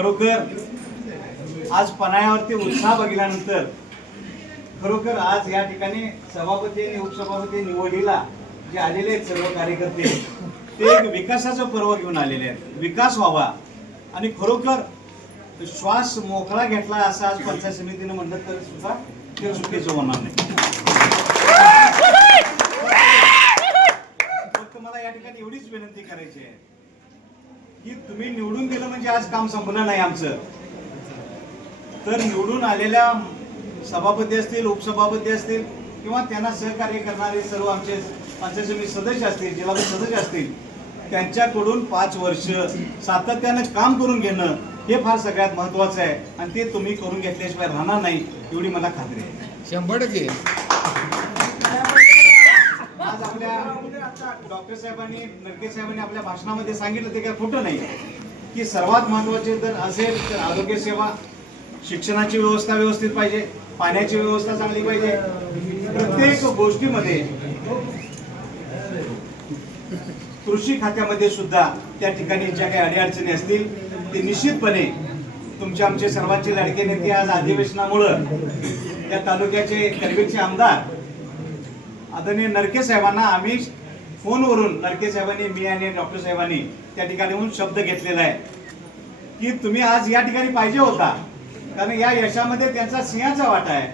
खरोखर आज पन्हाळ्यावरती उत्साह बघितल्यानंतर खरोखर आज या ठिकाणी सभापती आणि उपसभापती निवडीला जे आलेले आहेत सर्व कार्यकर्ते ते एक विकासाचं पर्व घेऊन आलेले आहेत. विकास व्हावा आणि खरोखर श्वास मोकळा घेतला असं आज पंचायत समितीने म्हटलं तर सुद्धा ते चुकीचं होणार नाही. फक्त मला या ठिकाणी एवढीच विनंती करायची आहे की तुम्ही निवडून दिलं म्हणजे आज काम संपलं नाही आमचं. तर निवडून आलेल्या सभापती असतील, उपसभापती असतील किंवा त्यांना सहकार्य करणारे सर्व आमचे पंचायत समिती सदस्य असतील, जिल्हा सदस्य असतील, त्यांच्याकडून 5 वर्ष सातत्यानं काम करून घेणं हे फार सगळ्यात महत्वाचं आहे आणि ते तुम्ही करून घेतल्याशिवाय राहणार नाही एवढी मला खात्री आहे. 100%. आज आपल्या डॉक्टर साहेबांनी, नरके साहेबांनी आपल्या भाषणामध्ये सांगितलं ते काय खोटं नाही की सर्वात महत्वाचे जर असेल तर आरोग्य सेवा, शिक्षणाची व्यवस्था व्यवस्थित पाहिजे, पाण्याची व्यवस्था चांगली पाहिजे. प्रत्येक गोष्टीमध्ये कृषी खात्यामध्ये सुद्धा त्या ठिकाणी ज्या काही अडीअडचणी असतील ते निश्चितपणे तुमचे आमचे सर्वांचे लाडके नेते आज अधिवेशनामुळं या तालुक्याचे करवीरचे आमदार आदरणीय नरके साहेबांना आम्ही फोनवरून, नरके साहेबांनी, मी आणि डॉक्टर साहेबांनी त्या ठिकाणी येऊन शब्द घेतलेला आहे की तुम्ही आज या ठिकाणी पाहिजे होता कारण या यशामध्ये त्यांचा सिंहाचा वाटा आहे.